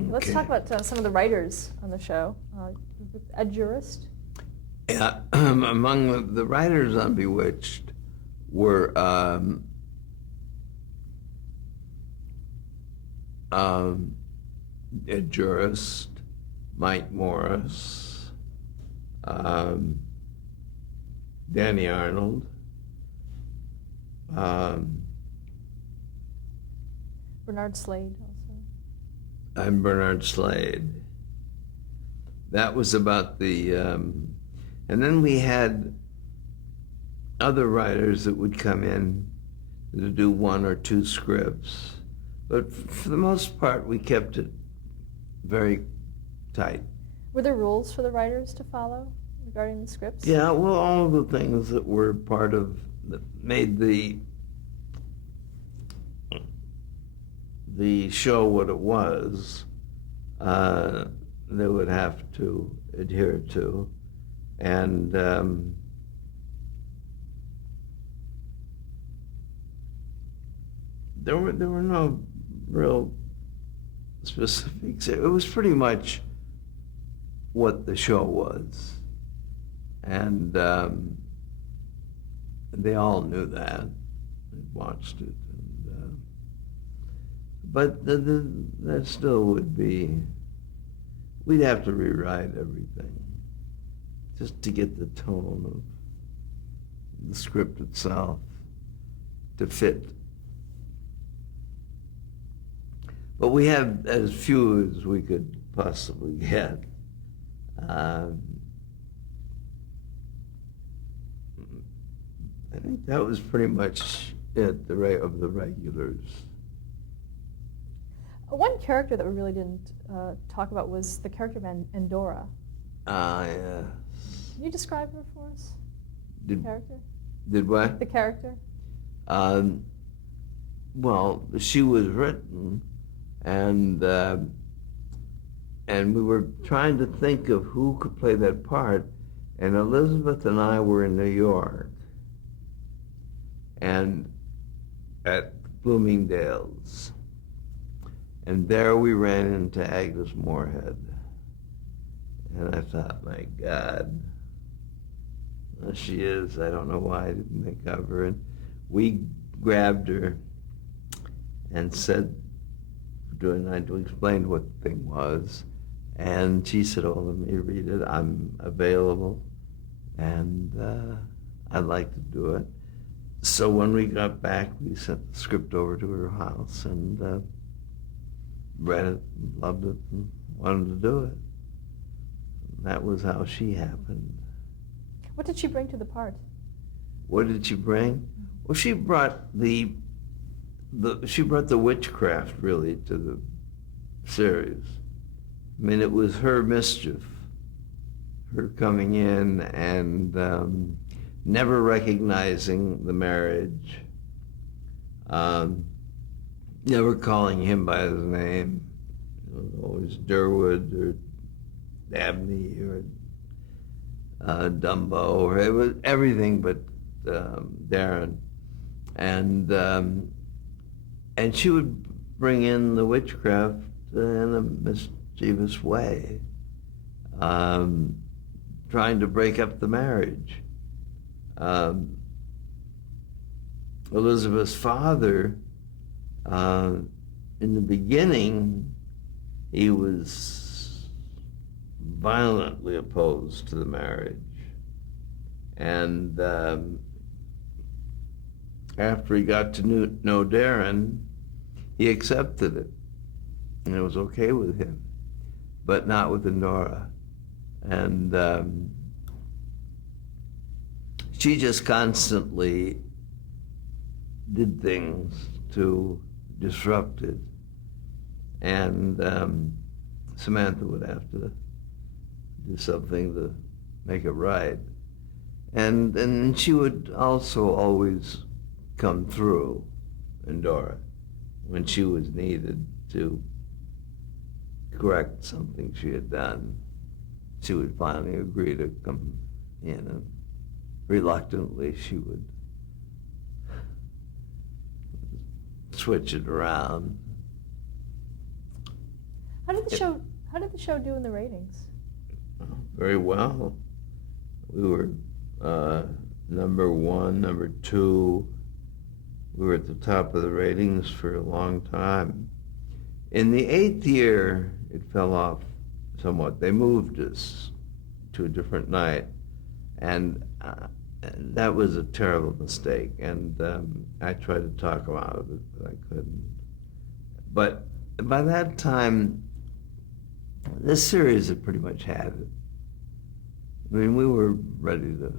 Let's talk about some of the writers on the show. Ed Jurist. Yeah, among the writers on Bewitched were Ed Jurist, Mike Morris, Danny Arnold, Bernard Slade also. and Bernard Slade. That was about the, and then we had other writers that would come in to do one or two scripts. But for the most part, we kept it very tight. Were there rules for the writers to follow regarding the scripts? Yeah, well, all of the things that were part of, that made the show what it was, they would have to adhere to. And there were no real specifics. It was pretty much what the show was, and they all knew that. They watched it, and, but that still would be. We'd have to rewrite everything just to get the tone of the script itself to fit. But we had as few as we could possibly get. I think that was pretty much it, the of the regulars. One character that we really didn't talk about was the character of Endora. Yeah. Can you describe her for us? Did, the character? Did what? The character? Well, she was written, and we were trying to think of who could play that part, and Elizabeth and I were in New York, and at Bloomingdale's, and there we ran into Agnes Moorehead, and I thought, my God, there she is. I don't know why I didn't think of her. And we grabbed her and said, to explain what the thing was, and she said, "Oh, let me read it. I'm available, and I'd like to do it." So when we got back, we sent the script over to her house and read it, loved it, and wanted to do it. And that was how she happened. What did she bring to the part? What did she bring? Well, she brought the witchcraft really to the series. I mean, it was her mischief, her coming in and never recognizing the marriage, never calling him by his name. It was always Durwood or Dabney or Dumbo, or it was everything but Darren. And she would bring in the witchcraft in a mischievous way, trying to break up the marriage. Elizabeth's father, in the beginning, he was violently opposed to the marriage. And after he got to know Darren, he accepted it, and it was okay with him, but not with Endora. And she just constantly did things to disrupt it, and Samantha would have to do something to make it right. And she would also always come through, Endora, when she was needed to correct something she had done. She would finally agree to come in, and reluctantly she would switch it around. How did the show? How did the show do in the ratings? Very well. We were number one, number two. We were at the top of the ratings for a long time. In the 8th year, it fell off somewhat. They moved us to a different night, and that was a terrible mistake. And I tried to talk them out of it, but I couldn't. But by that time, this series had pretty much had it. I mean, we were ready to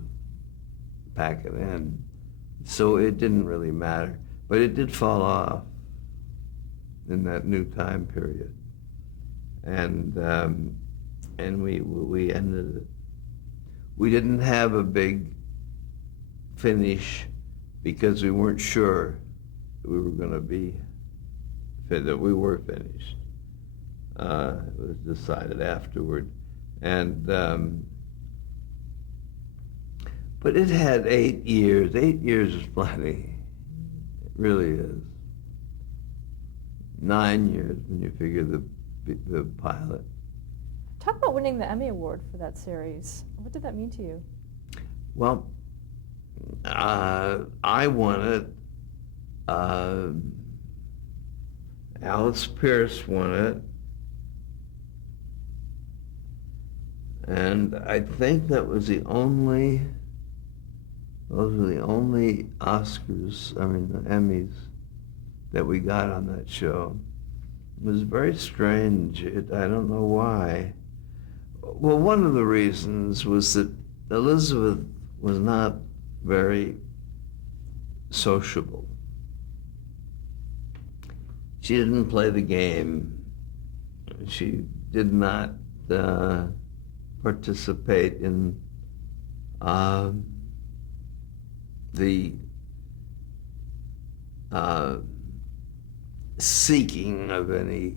pack it in, so it didn't really matter. But it did fall off in that new time period, and we ended it. We didn't have a big finish because we weren't sure that we were going to be that we were finished. It was decided afterward, and but it had 8 years. 8 years is plenty. It really is. 9 years when you figure the pilot. Talk about winning the Emmy Award for that series. What did that mean to you? Well, I won it. Alice Pierce won it. And I think those were the only Oscars, I mean, the Emmys that we got on that show. It was very strange. I don't know why. Well, one of the reasons was that Elizabeth was not very sociable. She didn't play the game. She did not participate in the seeking of any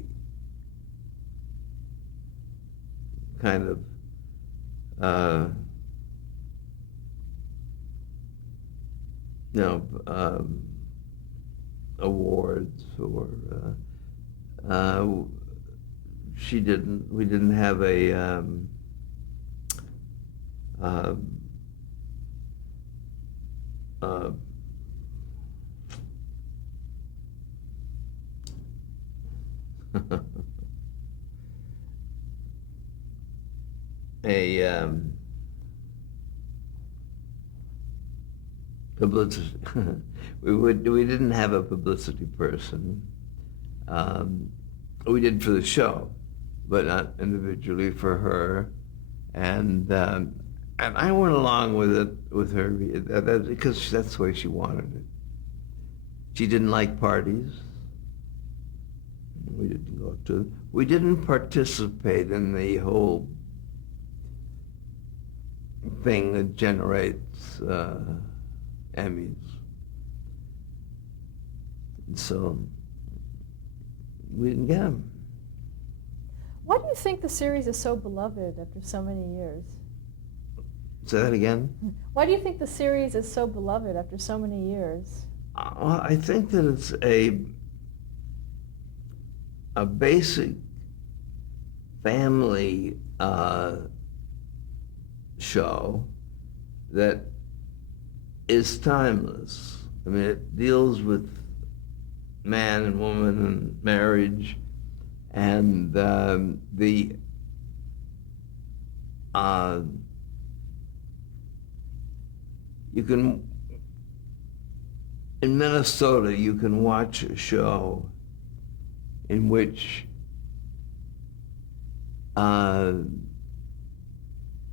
kind of awards or we didn't have a publicity. We didn't have a publicity person. We did for the show, but not individually for her. And I went along with it with her because that's the way she wanted it. She didn't like parties. We didn't go to. We didn't participate in the whole thing that generates Emmys. And so we didn't get them. Why do you think the series is so beloved after so many years? Say that again? Why do you think the series is so beloved after so many years? I think that it's a basic family show that is timeless. I mean, it deals with man and woman and marriage, and you can, in Minnesota, you can watch a show in which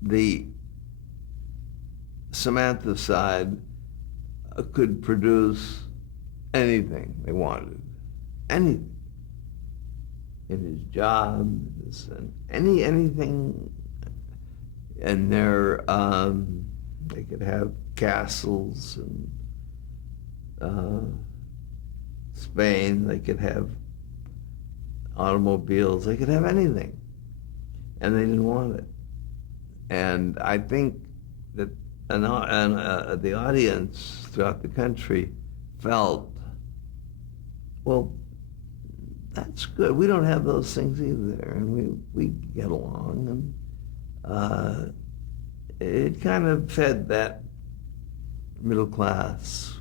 the Samantha side could produce anything they wanted, anything, in his job, anything, and they could have castles in Spain, they could have automobiles, they could have anything, and they didn't want it. And I think that the audience throughout the country felt, well, that's good. We don't have those things either, and we get along, and it kind of fed that middle class.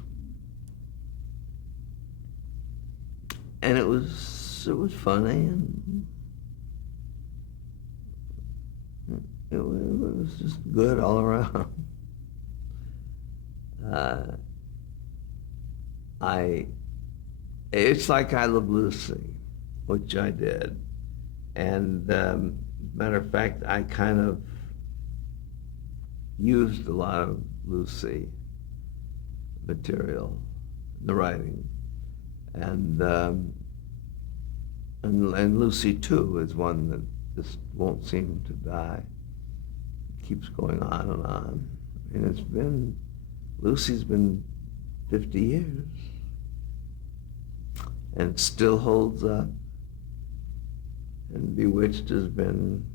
And it was funny, and it was just good all around. It's like I Love Lucy, which I did, and matter of fact, I kind of used a lot of Lucy material in the writing, and Lucy too is one that just won't seem to die. It keeps going on and on. I mean, Lucy's been 50 years, and it still holds up. And Bewitched has been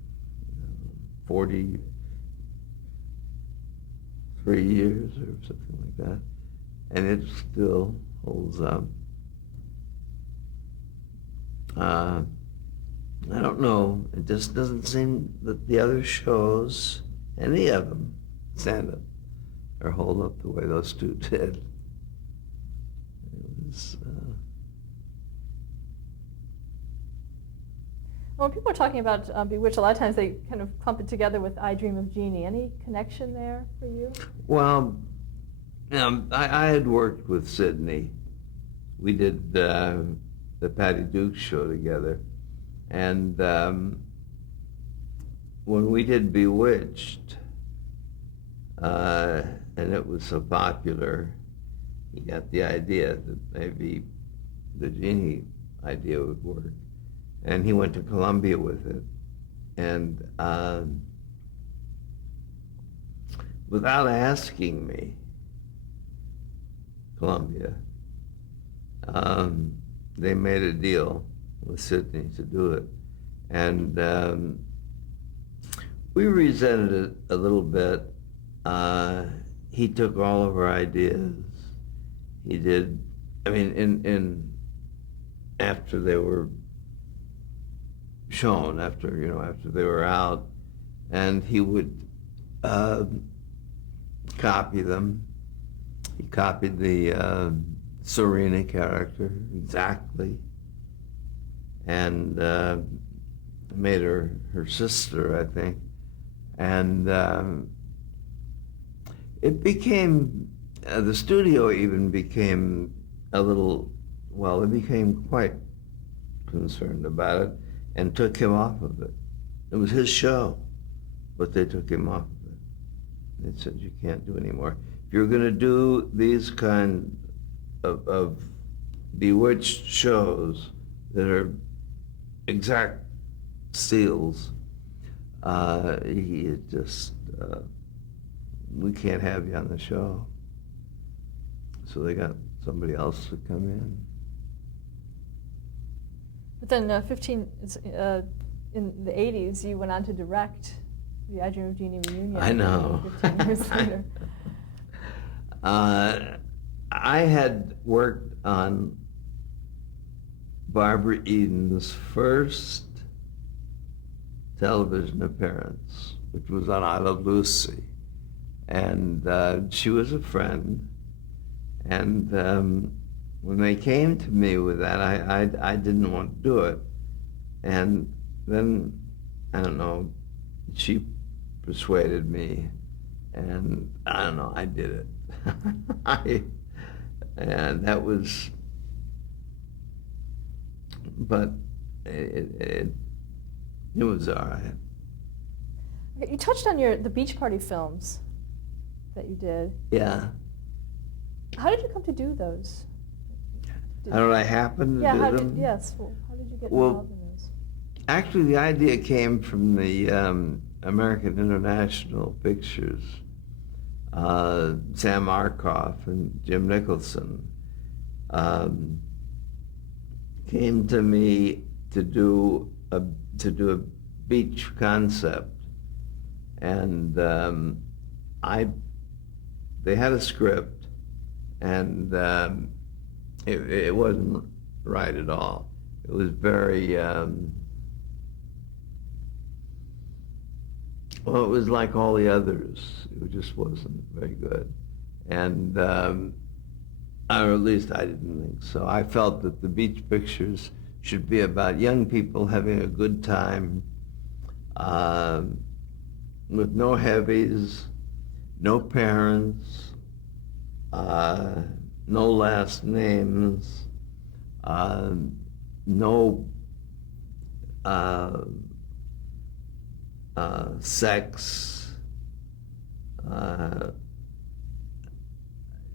43 years or something like that, and it still holds up. I don't know, it just doesn't seem that the other shows, any of them, stand up or hold up the way those two did. It was, When people are talking about Bewitched, a lot of times they kind of clump it together with I Dream of Jeannie. Any connection there for you? well, I had worked with Sidney. We did the Patty Duke show together, and when we did Bewitched, and it was so popular, he got the idea that maybe the Jeannie idea would work, and he went to Columbia with it, and without asking me, Columbia, they made a deal with Sidney to do it, and we resented it a little bit. He took all of our ideas. He did. I mean, in after they were shown, after they were out, and he would copy them. He copied the Serena character exactly, and made her sister, I think, and it became the studio even became a little, well, it became quite concerned about it and took him off of it. It was his show, but they took him off of it. They said, you can't do anymore. If you're going to do these kind of Bewitched shows that are exact steals, he just, we can't have you on the show. So they got somebody else to come in. But then in the 80s, you went on to direct the I Dream of Jeannie reunion. I know. 15 years later. I had worked on Barbara Eden's first television appearance, which was on I Love Lucy. And she was a friend. And when they came to me with that, I didn't want to do it. And then, I don't know, she persuaded me, and I don't know, I did it. And that was, but it was all right. Okay, you touched on the beach party films that you did. Yeah. How did you come to do those? How did I happen to do them? Yes. Well, how did you get involved in those? Actually, the idea came from the American International Pictures. Sam Arkoff and Jim Nicholson came to me to do a beach concept, and they had a script, and it wasn't right at all. it was very, well, it was like all the others. It just wasn't very good. And, or at least I didn't think so. I felt that the beach pictures should be about young people having a good time, with no heavies, no parents, no last names, no sex,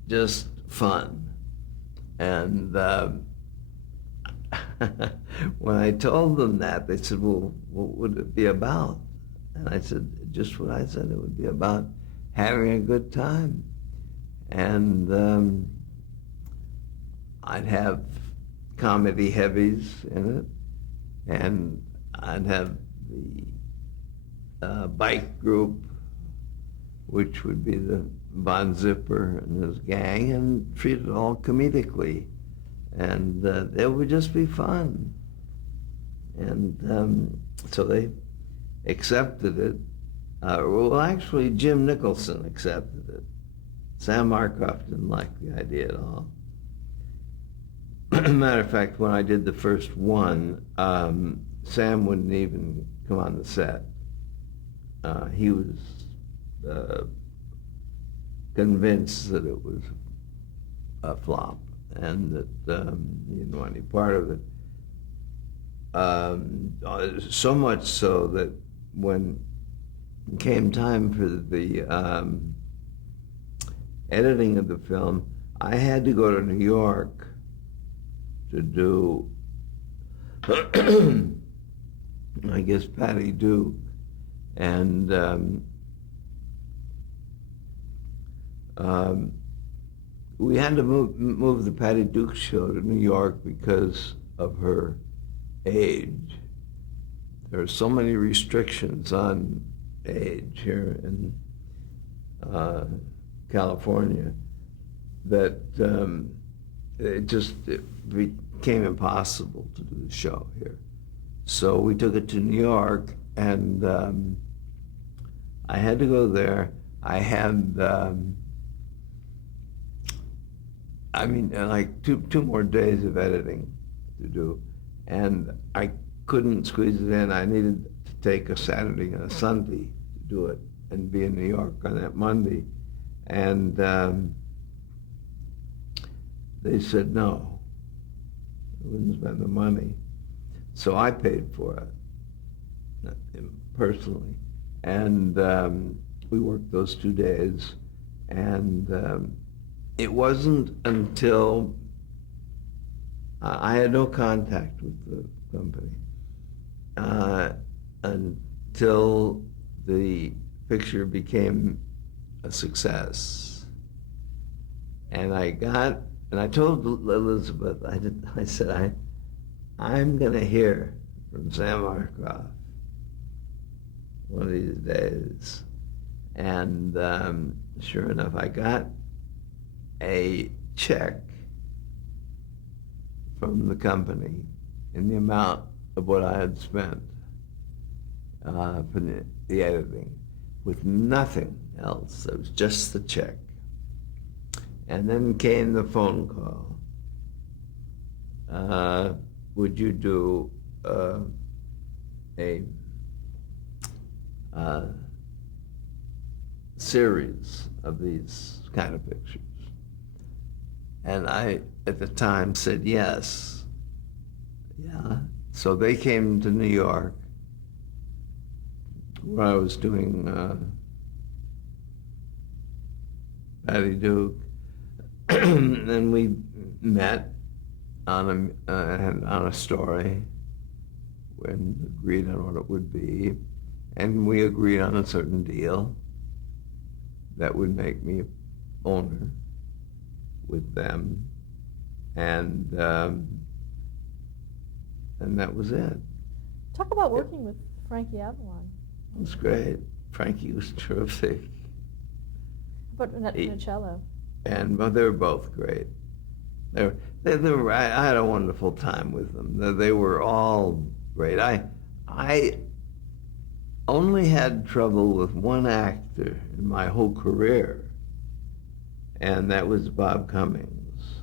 just fun. And when I told them that, they said, well, what would it be about? And I said, just what I said, it would be about having a good time. And I'd have comedy heavies in it, and I'd have the bike group, which would be the Von Zipper and his gang, and treat it all comedically. And it would just be fun. And so they accepted it. Well, actually, Jim Nicholson accepted it. Sam Markoff didn't like the idea at all. Matter of fact, when I did the first one, Sam wouldn't even come on the set. He was convinced that it was a flop and that he didn't want any part of it. So much so that when it came time for the editing of the film, I had to go to New York to do, I guess, Patty Duke. And we had to move the Patty Duke show to New York because of her age. There are so many restrictions on age here in California that it became impossible to do the show here. So we took it to New York, and I had to go there. I had, like two more days of editing to do, and I couldn't squeeze it in. I needed to take a Saturday and a Sunday to do it and be in New York on that Monday. And they said no, I wouldn't spend the money. So I paid for it, personally. And we worked those 2 days. And it wasn't until I had no contact with the company until the picture became a success. And I told Elizabeth, I said, I'm going to hear from Sam Markoff one of these days. And sure enough, I got a check from the company in the amount of what I had spent for the editing, with nothing else. It was just the check. And then came the phone call. Would you do a series of these kind of pictures? And I, at the time, said yes. Yeah. So they came to New York, where I was doing Patty Duke, and we met on a story and agreed on what it would be, and we agreed on a certain deal that would make me owner with them, and that was it. Talk about working with Frankie Avalon. It was great. Frankie was terrific. How about Annette Funicello? But they were both great. They were, I had a wonderful time with them. They were all great. I only had trouble with one actor in my whole career, and that was Bob Cummings.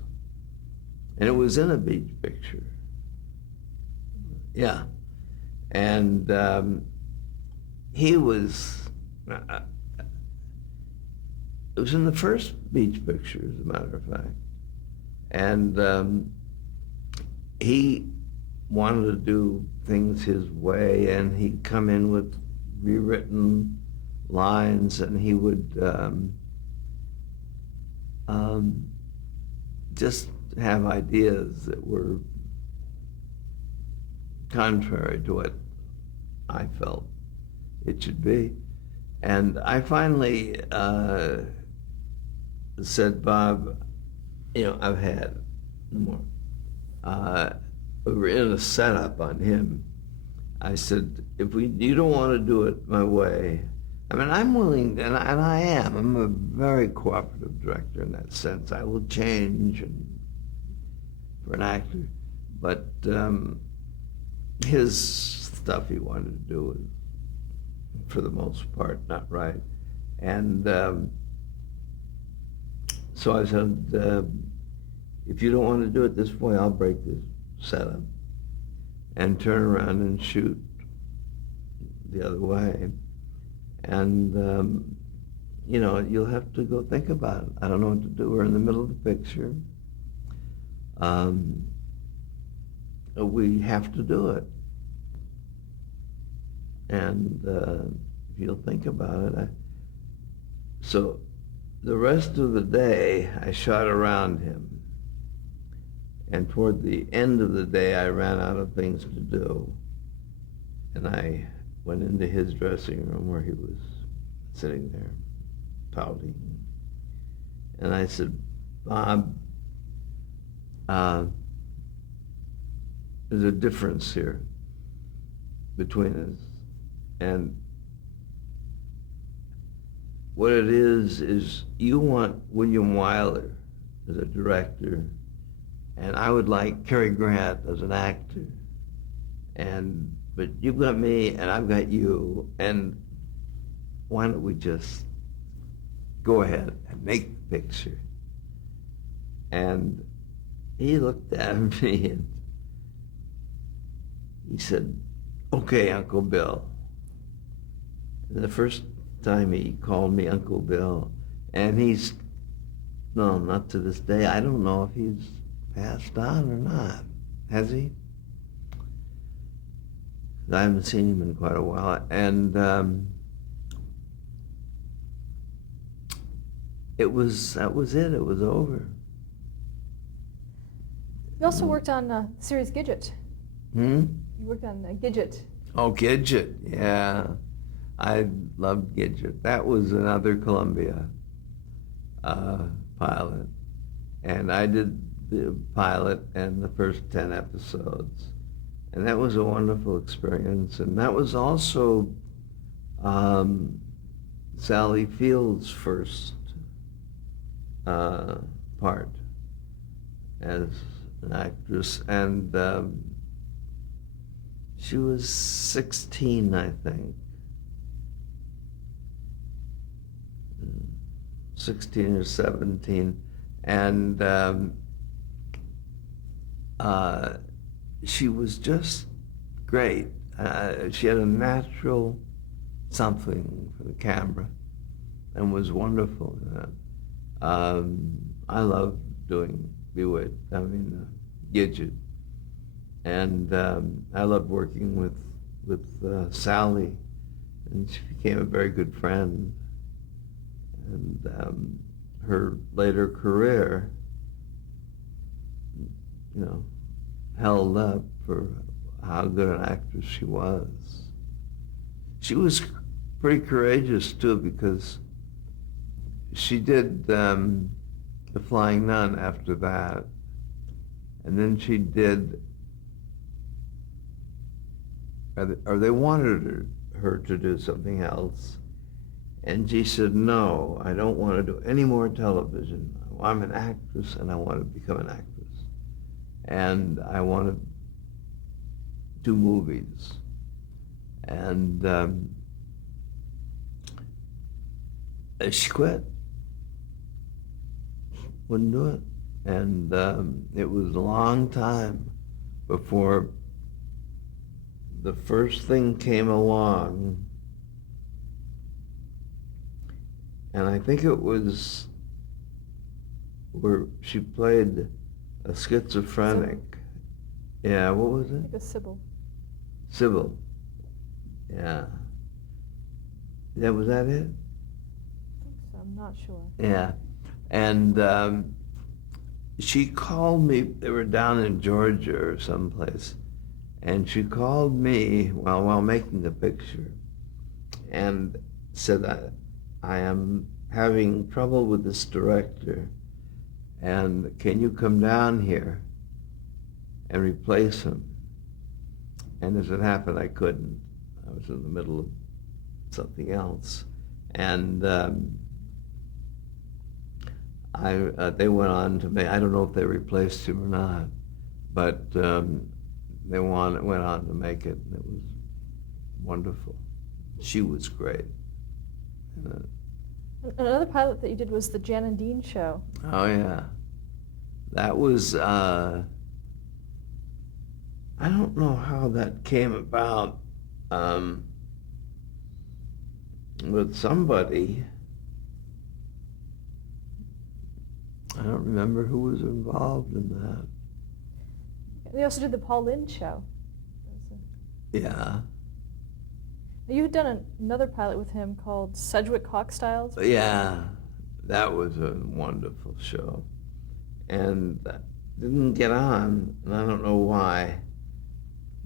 And it was in a beach picture. Yeah. And he was, it was in the first beach picture, as a matter of fact. And he wanted to do things his way, and he'd come in with rewritten lines, and he would just have ideas that were contrary to what I felt it should be. And I finally said, Bob, I've had more. We were in a setup on him. I said, you don't want to do it my way. I mean, I'm willing, and I am. I'm a very cooperative director in that sense. I will change for an actor. But his stuff he wanted to do was, for the most part, not right. And so I said, if you don't want to do it this way, I'll break this setup and turn around and shoot the other way. And, you'll have to go think about it. I don't know what to do. We're in the middle of the picture. We have to do it. And if you'll think about it, so the rest of the day, I shot around him. And toward the end of the day, I ran out of things to do. And I went into his dressing room where he was sitting there, pouting. And I said, Bob, there's a difference here between us. And what it is you want William Wyler as a director, and I would like Cary Grant as an actor. But you've got me, and I've got you, and why don't we just go ahead and make the picture? And he looked at me and he said, okay, Uncle Bill. And the first time he called me Uncle Bill, and no, not to this day. I don't know if he's passed on or not. Has he? I haven't seen him in quite a while. And that was it. It was over. You also worked on the series Gidget. You worked on Gidget. Oh, Gidget, yeah. I loved Gidget. That was another Columbia pilot. And I did the pilot and the first 10 episodes. And that was a wonderful experience. And that was also Sally Field's first part as an actress. And she was 16, I think. 16 or 17. And she was just great. She had a natural something for the camera and was wonderful in it. I loved doing Bewitched, Gidget. And I loved working with Sally, and she became a very good friend. And her later career, held up for how good an actress she was. She was pretty courageous too, because she did The Flying Nun after that, and then she did, or they wanted her to do something else, and she said, no, I don't want to do any more television. I'm an actress and I want to become an actress. and I want to do movies. And she quit. Wouldn't do it. And it was a long time before the first thing came along. And I think it was where she played a schizophrenic. Yeah, what was I it? think it was Sybil. Sybil. Yeah. Was that it? I think so, I'm not sure. Yeah. And she called me, they were down in Georgia or someplace, and she called me while making the picture and said, I am having trouble with this director, and can you come down here and replace him? And as it happened, I couldn't. I was in the middle of something else. And they went on to make, I don't know if they replaced him or not, but they went on to make it, and it was wonderful. She was great. Another pilot that you did was the Jan and Dean show. Oh, yeah. That was, I don't know how that came about, with somebody. I don't remember who was involved in that. They also did the Paul Lynde show. Yeah. You had done another pilot with him called Sedgwick Hawkstyles. Yeah, that was a wonderful show. And that didn't get on, and I don't know why,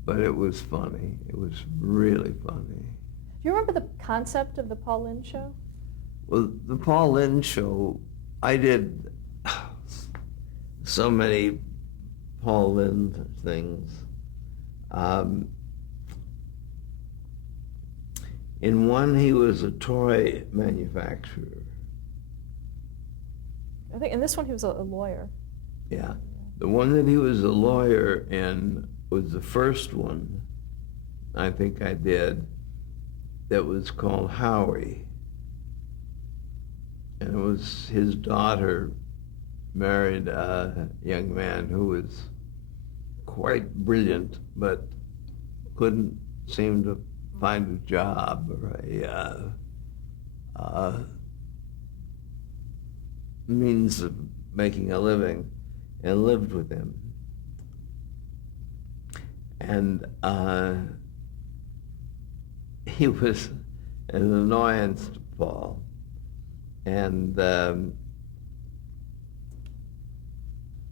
but it was funny. It was really funny. Do you remember the concept of the Paul Lynde show? Well, the Paul Lynde show, I did so many Paul Lynde things. In one, he was a toy manufacturer. I think in this one he was a lawyer. Yeah. The one that he was a lawyer in was the first one I think I did that was called Howie. And it was his daughter married a young man who was quite brilliant, but couldn't seem to find a job or a means of making a living, and lived with him. And he was an annoyance to Paul. And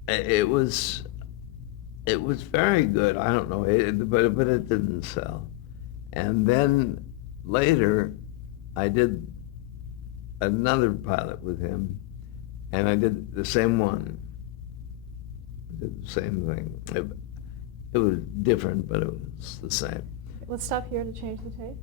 it was very good. I don't know, but it didn't sell. And then later, I did another pilot with him, and I did the same one. I did the same thing. It was different, but it was the same. Let's stop here to change the tape.